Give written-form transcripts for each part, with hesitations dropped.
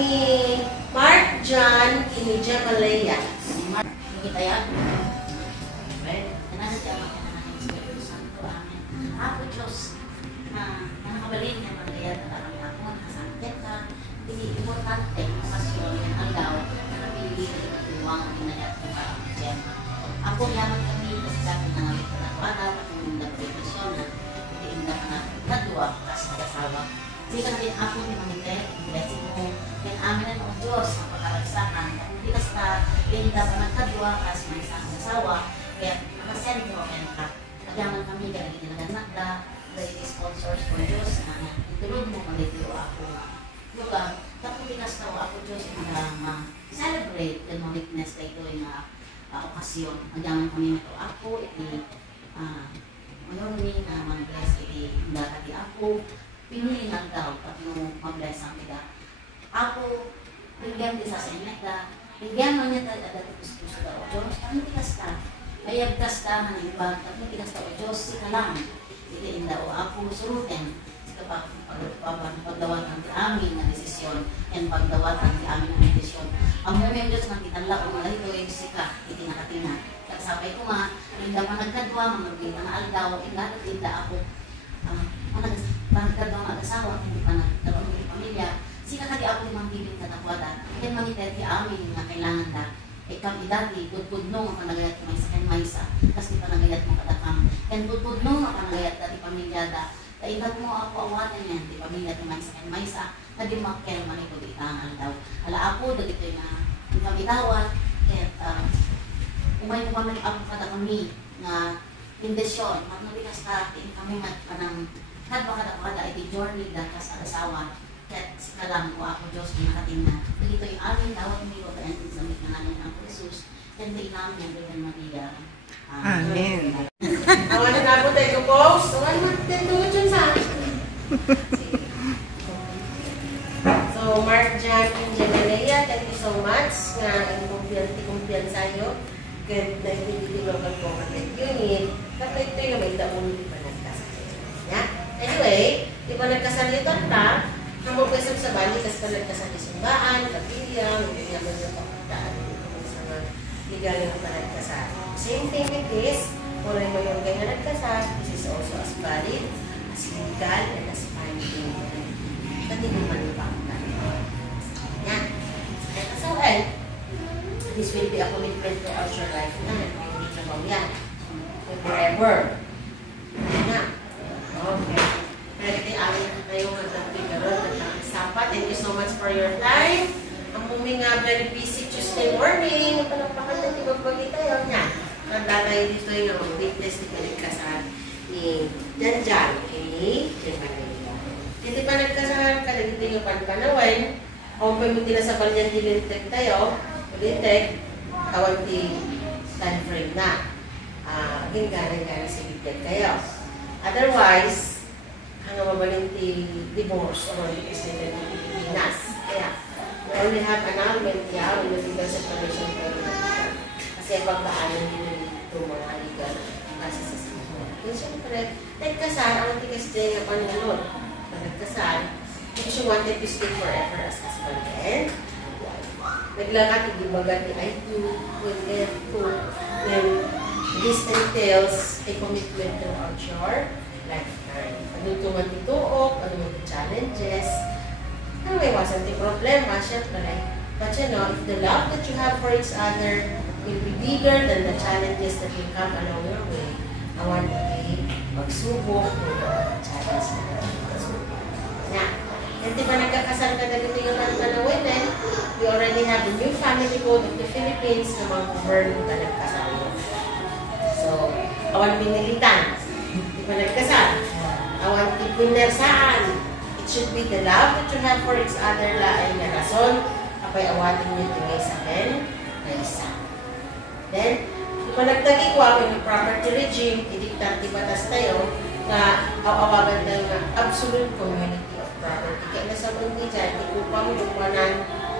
ni Mark John Inidja Malaya. Mark, kita yan. Kanana siya makinanahin sa Espiritu Santo. Amen. Apo Diyos, na nakabalik niya magkaya na parang ako, nakasangkit ka. Hindi importante ang okasyon ng alaw na napili ka ng tuwang pinayat ng parang Gemma. Ako yaman kami kasi dati nangawit ka ng bata at kung nagprepisyon na hindi inda ka na nagduwa kasi nag-asawa. Hindi ka din ako ni Mamite, blessing mo. Yan amin na noong Diyos ang pagkaragsakan. Hindi ka sa inda pa nagkadwa kasi may isang asawa. Kaya nakasentro kaya nakagaman kami kaya ginaganak na dahil sponsors for Diyos na itulog mo malitiyo ako. Lugar, tapos tikas na ako Diyos na celebrate yung mga witness na ito yung okasyon. Nagaman kami na ito ako, iti ngayon ni na mag-bless iti dati ako. Pinuli nga daw at nung mag-bless ang kita. Ako, bigyan din sa seneta, bigyan mo niya tayo dati gusto daw. Diyos, ano tikas ka? Ayag kas ka ng iba, at tikas daw. Diyos, sika lang. Itiin daw ako surutin. Sika pa, pagdawatan di amin na desisyon, and pagdawatan di amin na desisyon. Ang moment Diyos na kitala ko malay ito yung sika, itinakatina. Kasabay ko nga, hindi pa nagkadwa, mamagay na aldaw, hindi ako. Pagkadwa mag-asawa, hindi pa nagkaroon ng pamilya. Sika kadi ako limang bibig katakwada. Yan mangitet di amin nga kailangan na. Ikam idati, budbudno nga panagayat may sakyan maysa. Tapos di panagayat mo kadakam. Yan budbudno nga panagayat dati pamilyada. Kaibat mo ako awanan yan, di pamilya di may sakyan maysa. Na di makkel man ito di tangal daw. Ala ako, dagito yung ikam itawat. Kaya umay ko kami ako kada kami na indesyon. Magnabigas ka, kami nga panang kadwa kada iti journey dakas asawa. Kaya sikalang ko ako Diyos pinakatingnan. Dito yung aming dawat may wabayan din sa mga ngalan ng Jesus. Yan din namin yung Virgin Maria. Amen. Awan na nabo tayo ko, post. Awan na matutulog dyan sa. So, Mark John Inidja Malaya, thank you so much nga kumpiyan sa'yo. Good na hindi local government unit. Kapag ito yung may daon, di ba nagkasal? Anyway, di ba nagkasalitan ka? Kamu po sa bali, kasi nagkasal sumbaan, kapilya, hindi naman yung pagkakaan sa mga legal yung nagkasal. Same thing with this, kung ano yung kayo nagkasal, this is also as valid, as legal, and as binding. Pati naman yung pagkakaan. Yan. So, this will be a commitment throughout your lifetime. Hindi na ba yan? Forever. Yan. Okay. Kaya ito yung amin na kayo thank you so much for your time. Ang muming very busy Tuesday morning. Palakpakan natin magbagi tayo. Yan. Tanda tayo dito yung witness ni Kaligkasan ni Janjan. Okay? Hindi pa nagkasahan ka. Dito yung panpanawin. Kung may muti na sa balyan dilintek tayo, dilintek, kawan di time frame na. Aging gana-gana si Bigyan kayo. Otherwise, hanggang mabalinti divorce o hindi kasi na Pilipinas. Kaya, we only have annulment niya when the legal separation pero kasi pagkaanan din ito mga legal kasi sa sinawa. Kaya siyempre, nagkasal, ang tigas dyan nga panunod. Nagkasal, because you wanted to stay forever as husband and wife. Naglakat, igibagat ni I do, with them too. Then, this entails a commitment throughout your lifetime. Ano tuman ituok, ano mga challenges. Ano may wasan di problema, syempre. But you know, if the love that you have for each other will be bigger than the challenges that will come along your way, awan mo magsubok ng challenge na magsubok. Na, hindi ba nagkakasal ka na dito yung panawin eh? We already have the new family code of the Philippines na mag-govern ka nagkasal mo. So, awan pinilitan. Hindi ba nagkasal? Awan ipinersaan. It should be the love that you have for each other laay na rason kapay awatin nyo tingay sa akin na isa. Then, kung nagtagi ko yung property regime, idiktar di batas tayo na awawagan tayo ng absolute community of property. Kaya nasa bundi dyan, ikupang lupanan,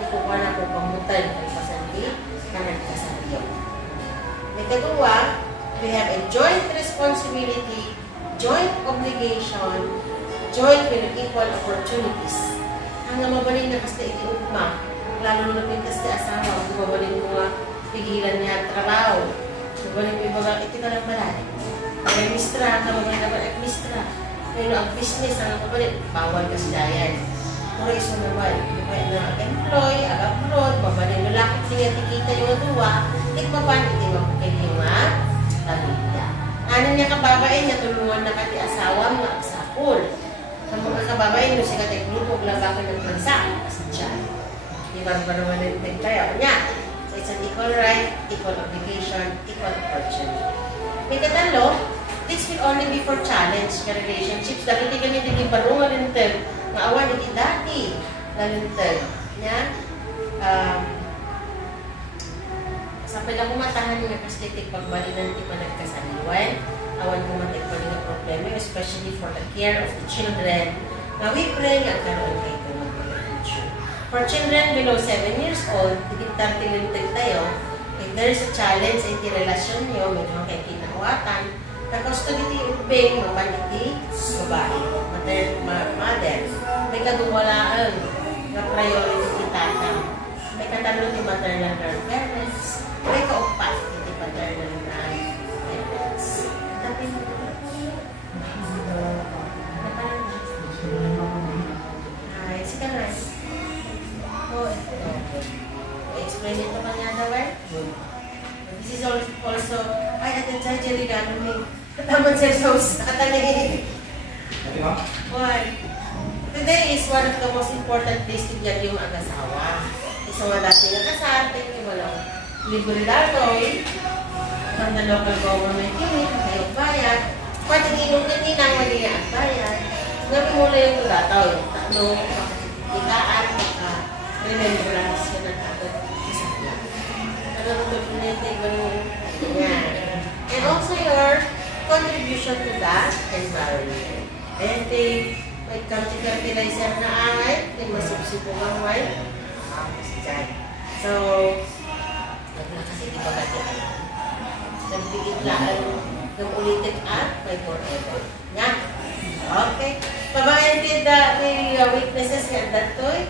ikupanan ko pamutan kung pasanti na nagkasabiyo. May kadua, we have a joint responsibility, joint obligation, joint with equal opportunities. Hanggang mabalin na kasi ikiugma. Lalo na napintas sa asawa. Mabalin mo nga pigilan niya at trabaho. Mabalin mo yung mga itika ng balay. Kaya mistra, mabalin naman at mistra. Pero ang business, ang mabalin, bawal kasi dayan. Pero iso naman, yung na employ, abroad, mabalin mo lakit niya, tikita yung duwa, tikmapan, itimang kayo yung pamilya. Ano niya kababain niya, tulungan na kati asawa mga aksapol. Sa mga kababain mo, siya katay grupo, labakan ng bansa, kasi dyan. Iba ba naman yung tayo niya? So it's an equal right, equal obligation, equal opportunity. May katalo, this will only be for challenge ka relationships. Dahil hindi kami hindi barungan rin maawan hindi dati lalintag niya. Sa pala kumatahan nga kaslitik pagbalinan di pa nagkasaliwan. Awan kumatik pa rin ang problema, especially for the care of the children. Now we pray nga karoon kay ito mag-future. For children below 7 years old, titigtar tilintag tayo. If there is a challenge sa iti relasyon nyo, medyo kay kinawatan, kakustod iti ubing, mapaniti, babae, mother. May kaduwalaan na priority itatang. May katalo ni maternal grandparents. May kaupat iti paternal grandparents. Tapi ay, sika nga. Explain ito pa niya daw eh. This is also, ay, atin sa Jerry gano'n eh. Taman sa sauce. Atani. Why? Today is one of the most important days to get yung agasawa. Isa nga dati nakasar, tingin mo lang. Libre dato, from the local government unit, kayong bayad. Pwede nilong kaninang mali ang bayad. Ngayon mula yung dataw, yung tanong, ikaan, remembrance, yun ang agad. Ano ito pinitig mo yan. And also your contribution to that environment. And may fertilizer na ay, may masipsipo ang wine. So, naglakas hindi pa natin. Nagbigit laan ng ulitin at may forever. Yan. Okay. Pabakit the witnesses at that toy.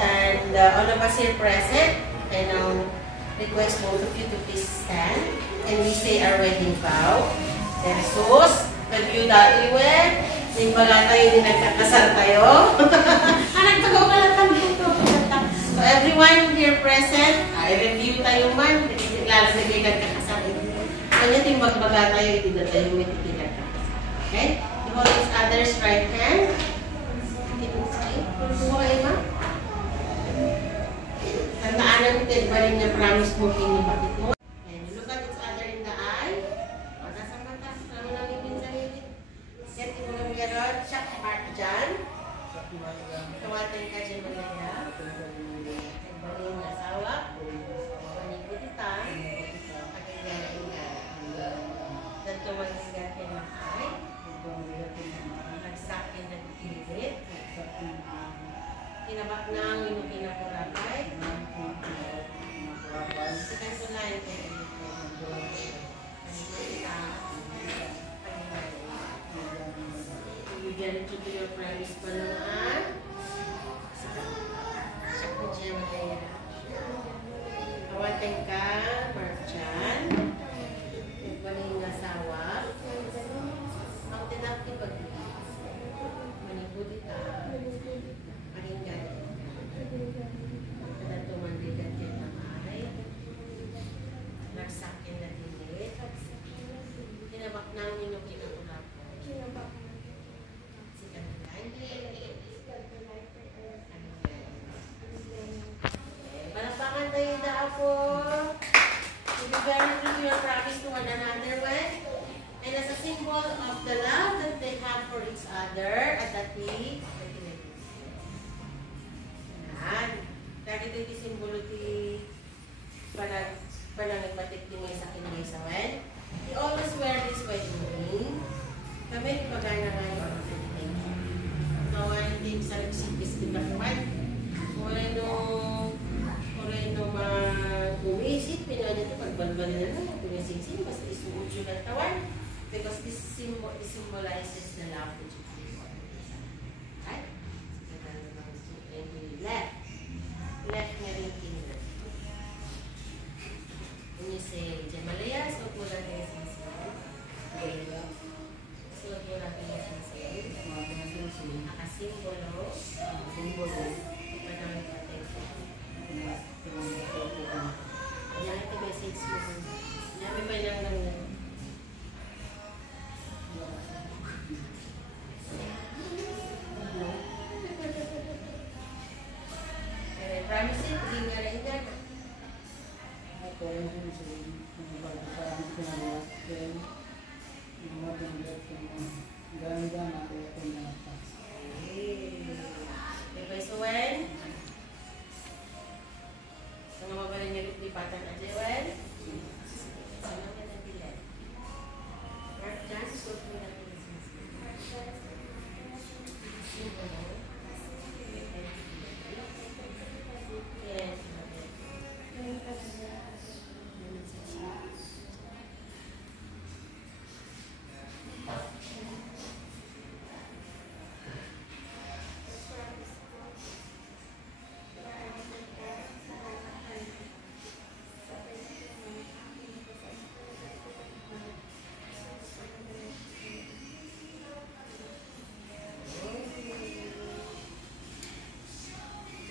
And all of us here present. I now request both of you to please stand. And we say our wedding vow. Jesus, review that well. May baga tayo din nagkakasal tayo. Nagtagaw ka lang dito. So everyone here present, review tayo man. Lalo na din nagkakasal. Kanya ting magbaga tayo, hindi na tayo may titigan kakasal. Okay? You hold each other's right hand. Pulpo kayo ma? Tandaan natin, baling na promise mo, kinibakit mo. And look at each other in the eye. O, nasa mata. Ano lang yung sarili. Yan, tingnan mo yan. Siya, Mark dyan. Tawatin ka dyan malaya. Baling na asawa. Maniputitan. Pagkagalain ka. Nagtuwagin ka kinakay. Nagsakin na kilit. Kinabak na ang inyong pinakurapay. Sikan ko na yung you get to your promise pa naman. Siya po siya magaya. Kawatin ka, Marchan. Nagpaling asawa. Ang tinapin pag manibuti ka. Paringgan. Kada tumandigan ka namay. Nagsakin na dilit. Kinabak na ang inyong kinatulak ko. Sikan na lang. Malapakan tayo na ako. To be very true to your promise to one another one. And as a symbol of the love that they have for each other at that day, dahil ito yung simbolo ti panangagpatik ti may sakin may sawan. You always wear this wedding ring. Kami pagana ngayon. Kawan din sa nagsipis din kakuan. Moreno mag-umisit. Pinanyan ito pagbalbalin na lang. Pumisiksin. Basta isuot yun ang tawan. Because this symbolizes the love that you feel for each other. Right? Thank you. ni Sel. Jemalaya, suot mo natin si Sel. Suot mo natin si Sel. Nakasimbolo. Panang protection. Yan ito message mo. Dami pa lang. Promise it, hindi nga rin nga. Ako yung pinagpapasaan ko na lahat din. Yung matanggap ko na ganda na kaya ko na ata. Okay, so when? Ang mabalin niya lipatan na Jewel? Sama ka ng bilan. Mark Jan, suot mo natin yung yes.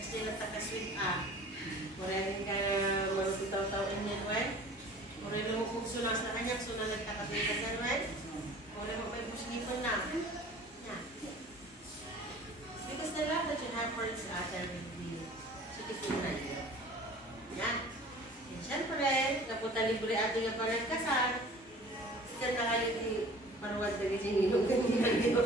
Kasi nagtakasweet Morenin ka na manutitaw-taw in yan, wen? Morenin mo kung sunas na kanyang sunan nagtakapintasan, wen? Morenin mo may busgipon na. Yeah. Because the love that you have for each other will be sutipunan niyo. Yan. And syempre, napunta libre ating nga parang kasal. Diyan na kayo di paruwad na kasi nilong ganyan niyo.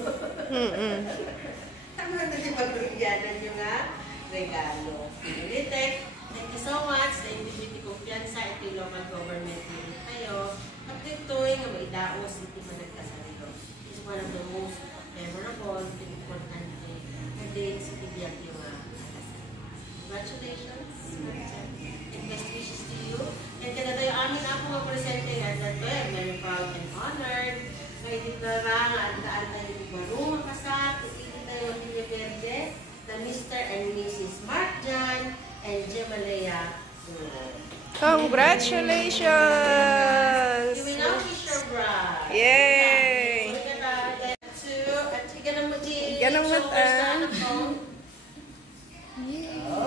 Tama na si pagkakyanan niyo nga. Regalo. Ulitek, thank you so much sa individual kumpiyansa. Ito yung local government din tayo. At ito'y nga maidaos, ito man nagkasarilo. It's one of the most memorable and important days sa tibiyag yung congratulations. And best wishes to you. And kada tayo amin ako mag-presente at ito I'm very proud and honored. May ditara nga ang tayo yung barong makasat. Ito tayo yung verde. The Mr. and Mrs. Mark Jan and Jemalaya. Congratulations! You will now wish your bride. Yay! Ganang mata.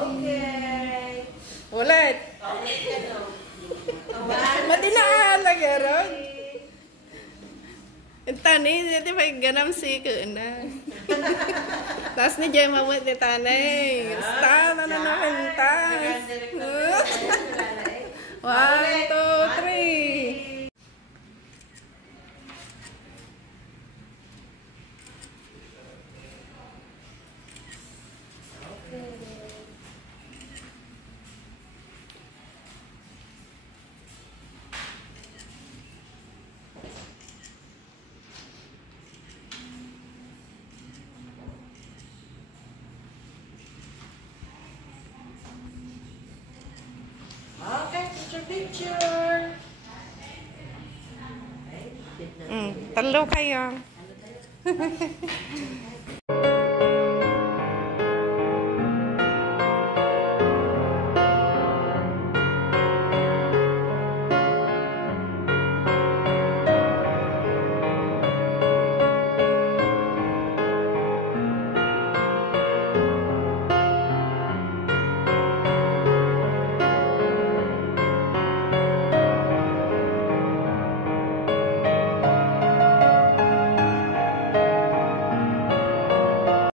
Okay. Ulit! Ulit ka no. Matinaan na garon. Tani, dito pa ganam si na. Tapos ni Jay mawat ni Tanay. Star na naman tas. 1, 2, 3. Okay, picture. Talo kayo.